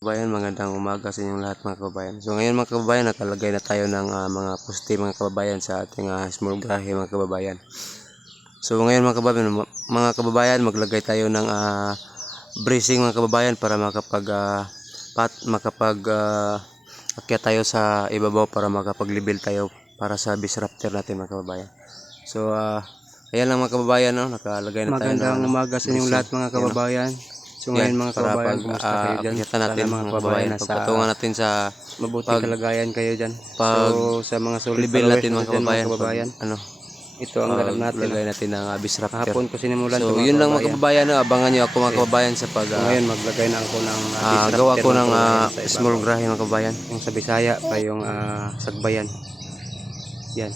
Kababayan, magandang umaga sa inyong lahat mga kababayan. So ngayon mga kababayan, nakalagay na tayo ng mga poste mga kababayan sa ating small grahe mga kababayan. So ngayon mga kababayan, maglagay tayo ng bracing mga kababayan para akyat tayo sa ibabaw para makapag-level tayo para sa disruptor natin mga kababayan. So ayan lang mga kababayan, no? Nakalagay na tayo ng Magandang umaga sa inyong lahat mga kababayan. So ngayon mga kababayan, kumusta kayo dyan? Natin mga kababayan, pagpatungan natin sa mabuti kalagayan kayo dyan. So sa mga solid level followers natin mga kababayan, ito ang ganap natin. Lagay natin ng disruptor. Hapon ko sinimulan So mga yun lang mga kababayan. kababayan, abangan nyo ako mga kababayan sa So ngayon maglagay na ako ng disruptor. gawa ko ng sa small ibabaw. grahe mga kababayan. Yung sa Bisaya pa yung sagbayan. Yan.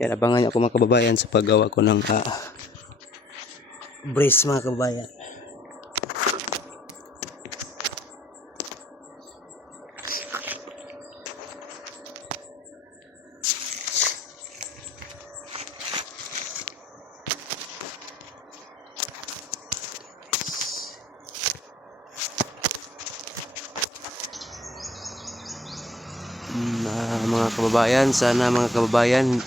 Yan, abangan nyo ako mga kababayan sa paggawa ko ng brace mga kababayan. Mga kababayan, sana mga kababayan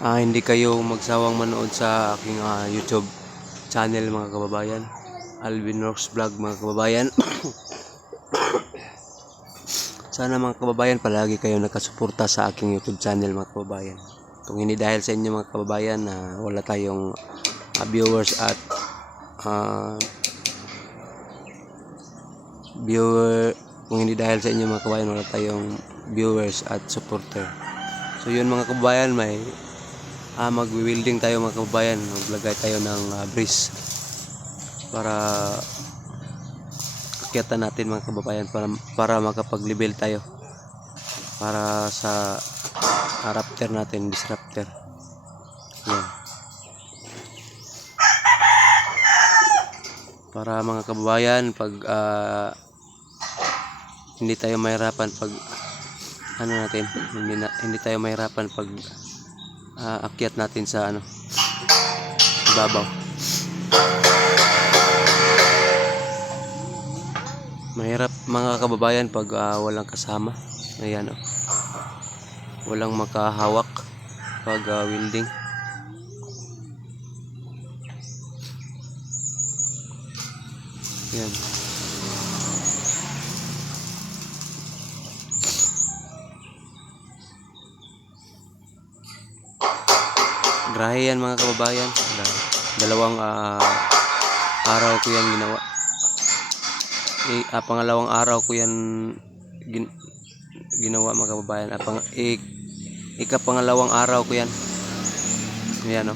hindi kayo magsawang manood sa aking YouTube channel mga kababayan, Alvin Rocks Vlog mga kababayan. Sana mga kababayan palagi kayo nakasuporta sa aking YouTube channel mga kababayan. Kung hindi dahil sa inyo mga kababayan na wala tayong viewers at kung hindi dahil sa inyo mga kababayan wala tayong viewers at supporter. So yun mga kababayan, may magwi-welding tayo mga kababayan, maglagay tayo ng brace para akyatan natin mga kababayan para makapag-level tayo para sa raptor natin, disruptor. Yan. Para mga kababayan pag hindi tayo mahirapan pag hindi tayo mahirapan pag akyat natin sa ibabaw. Mahirap mga kababayan pag walang kasama. Ayan walang makahawak pag welding. Yan. Grahe yan mga kababayan. Dalawang araw ko yan ginawa. Pangalawang araw ko yan ginawa mga kababayan. Ikapangalawang araw ko yan. Ayan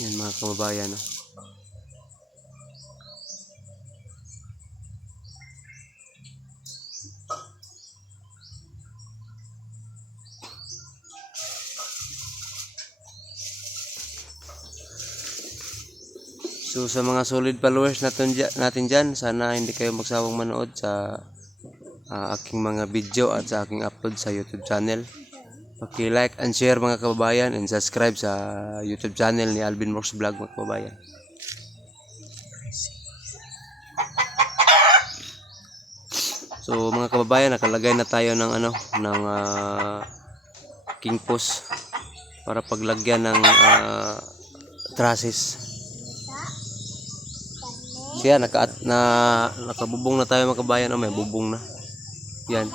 yan mga kababayan. So sa mga solid followers natin dyan, sana hindi kayo magsawang manood sa aking mga video at sa aking upload sa YouTube channel. Paki-like and share mga kababayan and subscribe sa YouTube channel ni Alvin Rocks Vlog mga kababayan. So mga kababayan, nakalagay na tayo ng king post para paglagyan ng trusses. Kaya nakabubong na tayo mga kabayan. May bubong na. Yan.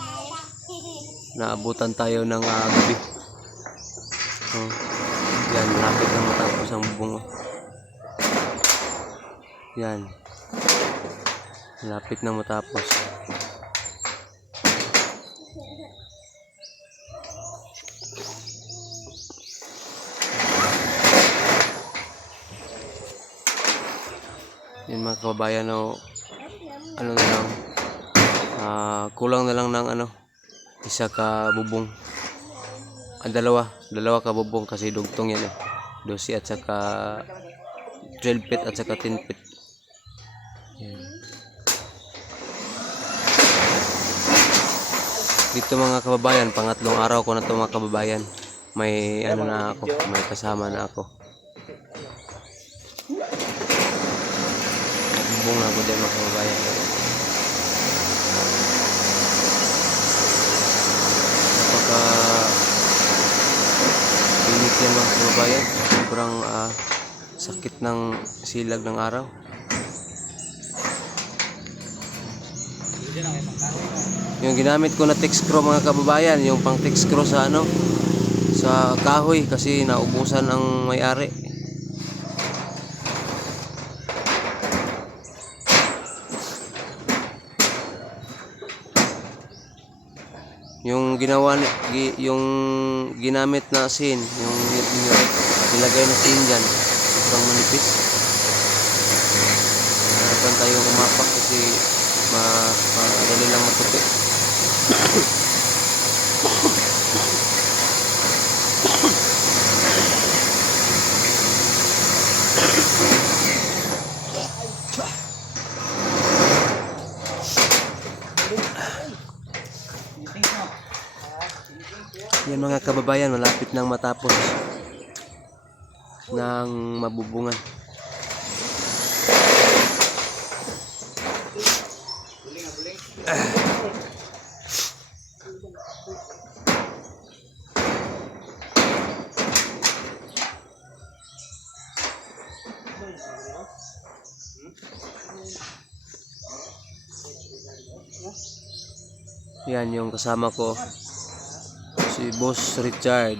Naabutan tayo ng gabi. Yan, malapit na matapos ang bubong. Yan. Malapit na matapos. Yan mga kababayan, kulang na lang ng isa ka bubong. Dalawa ka bubong kasi dugtong yan 12 at saka 12 feet at saka 10 feet. Yan. Dito mga kababayan, pangatlong araw ko na to mga kababayan. May ano na ako, may kasama na ako. Bubong na ako din mga kababayan. Napaka init yan mga kababayan. Sobrang sakit ng silag ng araw. Yung ginamit ko na text screw mga kababayan, yung pang text screw sa ano, sa kahoy kasi naubusan ang may-ari. Yung ginawa yung ginamit na sin, yung nilagay na sin diyan, sobrang manipis. Harapan tayong umapak kasi madali lang matupi. Yan mga kababayan, malapit nang matapos ng mabubungan. Yan yung kasama ko, si Boss Richard.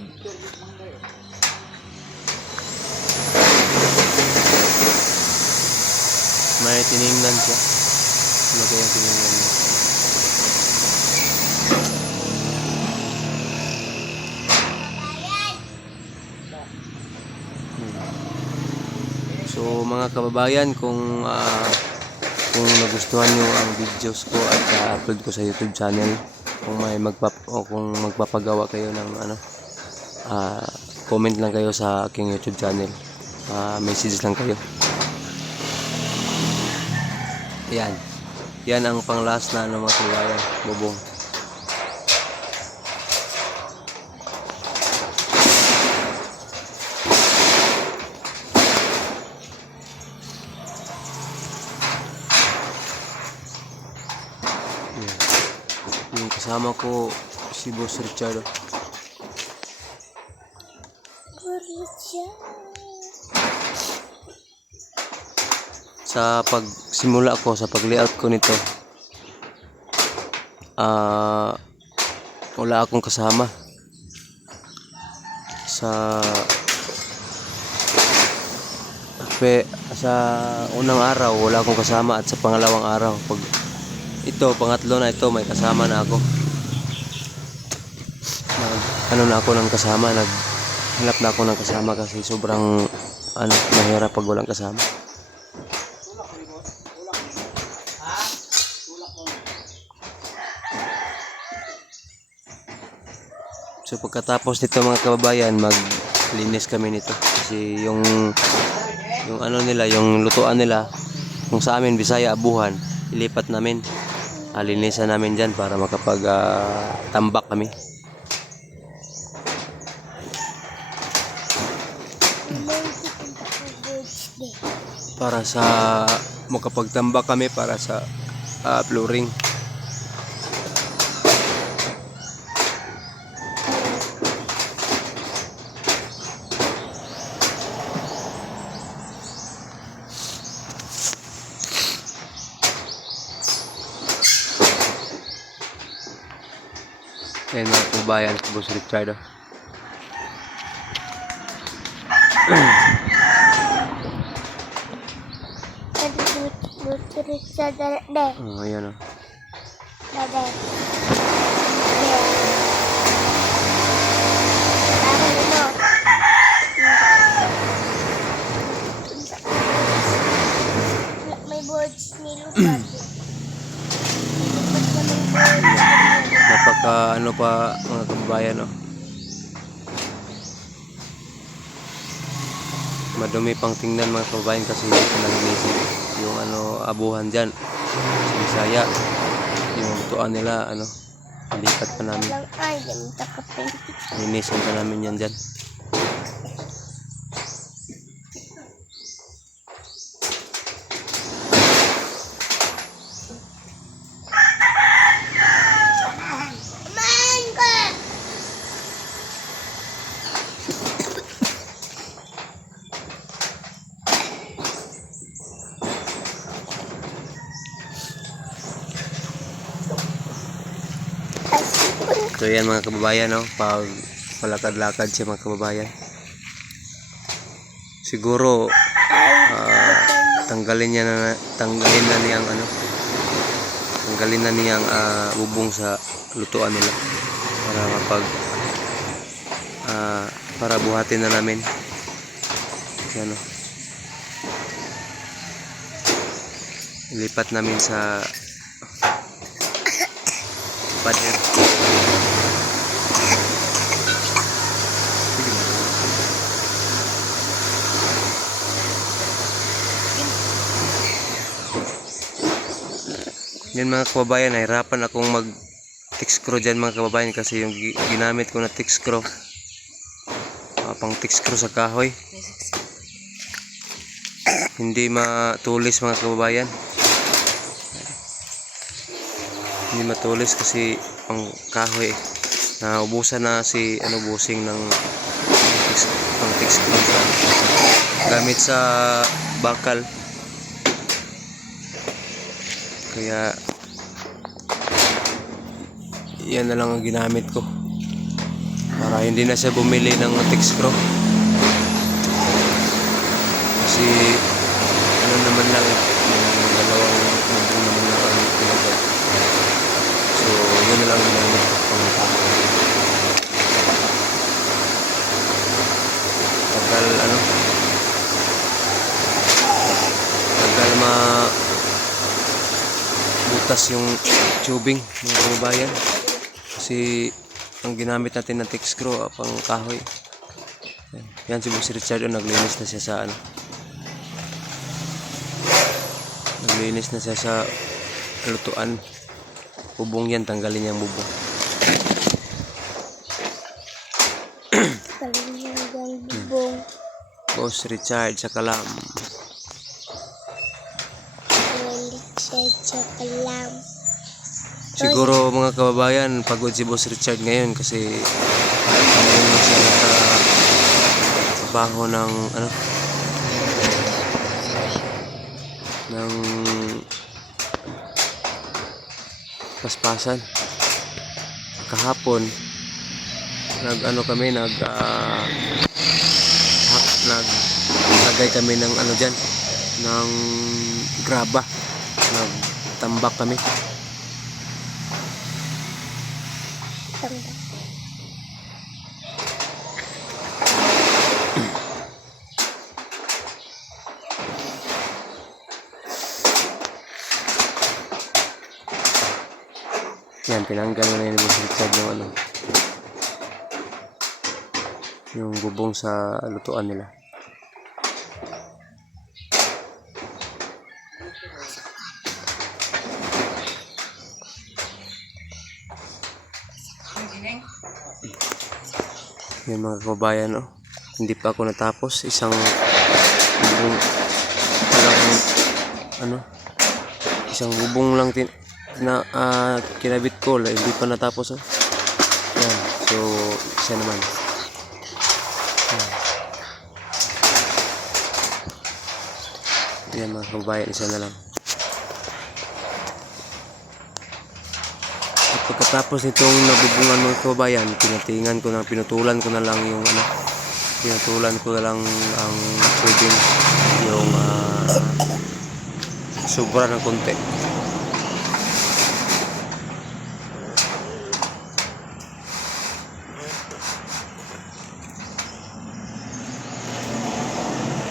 May tiningnan siya. Ano kaya tiningnan niya? So mga kababayan, kung nagustuhan nyo ang videos ko at upload ko sa YouTube channel, kung may kung magpapagawa kayo ng ano, comment lang kayo sa aking YouTube channel, message lang kayo. Yan ang pang last na ano mga kababayan, bubong. Yung kasama ko si Boss Richard. Sa pagsimula ko, sa pag-layout ko nito, wala akong kasama. Sa unang araw wala akong kasama, at sa pangalawang araw, pangatlo na ito, may kasama na ako. Na ako ng kasama, naghanap na ako ng kasama kasi sobrang mahirap pag walang kasama. So pagkatapos nito mga kababayan, maglinis kami nito kasi yung ano nila, yung lutuan nila, kung sa amin Bisaya abuhan, ilipat namin, linisan namin dyan para makapag tambak kami. Para sa makapagtambak kami para sa flooring. Ayan mga kababayan, si Boss Richard. Oh, ayan o. May boards nilupat. Napaka ano pa mga kababayan, oh. madumi pang tingnan mga kababayan kasi hindi ko nalinisin yung abuhan dyan sa Bisaya, yung lutuan nila lipat pa namin, Lang ay, dami takapin. linisin pa namin yan dyan. Mangga! So yan mga kababayan, pag malakad-lakad siya mga kababayan, siguro tanggalin na niyang bubong sa lutuan nila para para buhatin na namin yan, ilipat namin sa pader. Yan mga kababayan, nahirapan akong mag text screw dyan mga kababayan kasi yung ginamit ko na text screw pang text screw sa kahoy hindi matulis mga kababayan, hindi matulis kasi pang kahoy naubusan na si busing ng pang text screw sa gamit sa bakal. Kaya yan na lang ang ginamit ko para hindi na siya bumili ng text screw kasi naman lang yung dalawang bubong naman lang ang pinagay. So yun na lang ang ginamit ko pang tagal butas yung tubing mga kababayan kasi ang ginamit natin na text screw pang kahoy. Yan si Boss Richard naglinis na siya sa naglinis na siya sa lutuan bubong yan, tanggalin niya ang bubong. Kalinggang bubong. Boss Richard sa Kalam. Kalam. Siguro mga kababayan, pagod si Boss Richard ngayon kasi ngayon na siya nakatrabaho ng ng paspasan. Kahapon naglagay kami ng dyan ng graba, nagtambak kami. Yan, tinanggal na yung Boss Richard yung bubong sa lutuan nila. Yan mga kababayan, hindi pa ako natapos, isang bubong isang bubong lang kinabit ko, hindi pa natapos. Yan, so isa naman. Yan mga kababayan, isa na lang. At pagkatapos nitong nabubungan mga kababayan, pinutulan ko na lang ang tubing, yung sobra ng konti.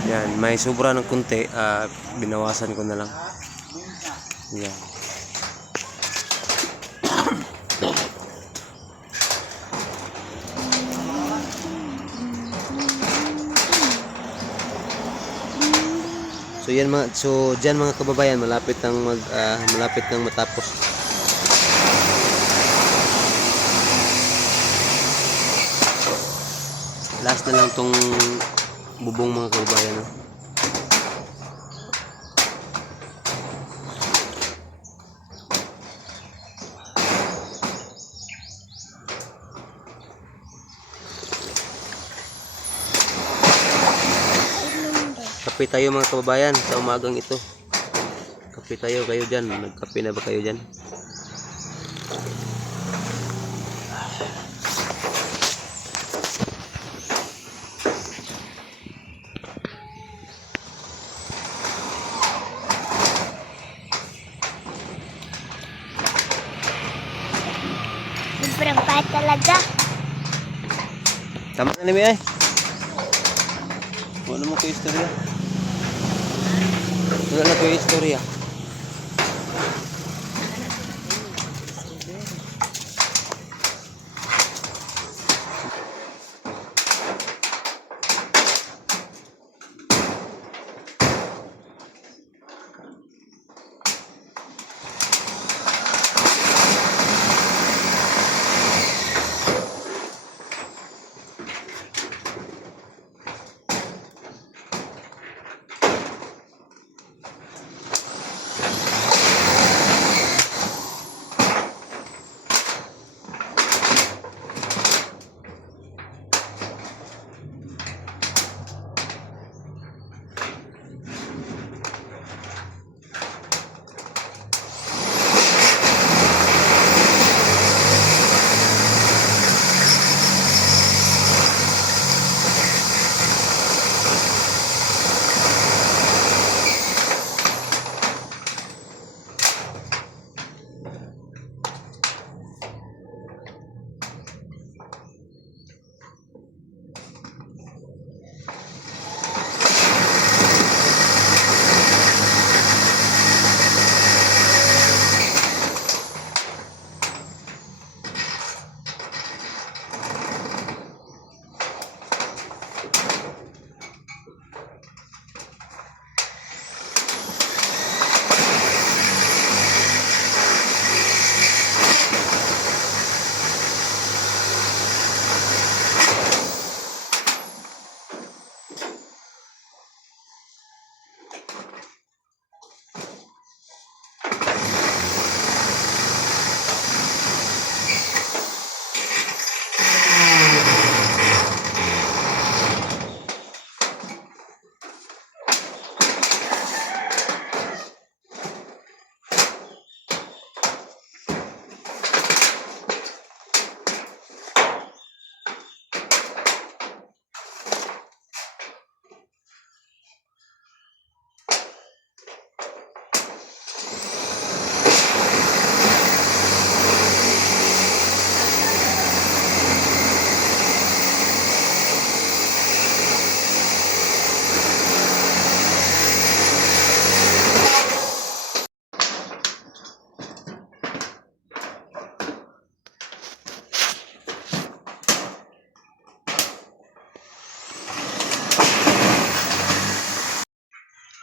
Yan, may sobra ng konti, binawasan ko na lang. Yan. So diyan mga kababayan, malapit nang matapos. Last na lang tong bubong mga kababayan. No? Kape tayo mga kababayan sa umagang ito. Kape tayo, kayo dyan. Nagkape na ba kayo dyan? Sobrang pahit talaga. Tama na namin ay. Wala mo ko istorya. Wala na ko istorya.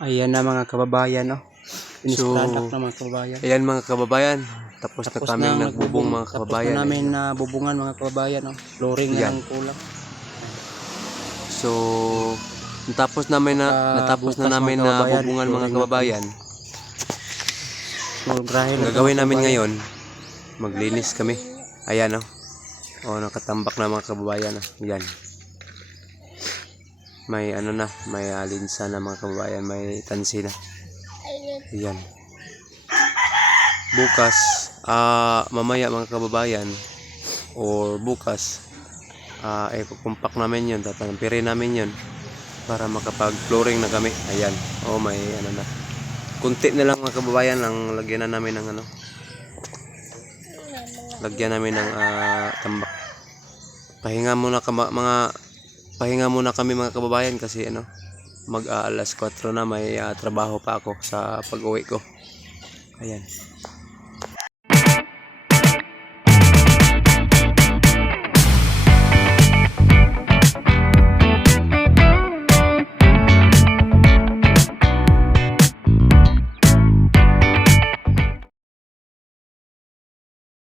Ayan na mga kababayan, no? Inistradak na mga kababayan. Ayan mga kababayan. Tapos na kaming nagbubong mga Tapos kababayan. na namin na bubungan mga kababayan, no? Flooring na Yan. lang kulang. So natapos na namin bukas, na mga kababayan, bubungan mga flooring na kababayan. Small grahe Ang na gagawin mga namin kababayan. ngayon, maglinis kami. Ayan oh. Oh, nakatambak na mga kababayan. Yan. May ano na, may alinsa na mga kababayan, may tansi na. Yan. Bukas, mamaya mga kababayan, or bukas, ipakumpak namin yun, tatampirin namin yun para makapag-flooring na kami. Ayan. Oh, may ano na. Kunti na lang mga kababayan ang lagyan na namin ng ano. Lagyan namin ng tambak. Pahinga muna kami mga kababayan kasi ano, mag alas 4 na, may trabaho pa ako sa pag-uwi ko. Ayan.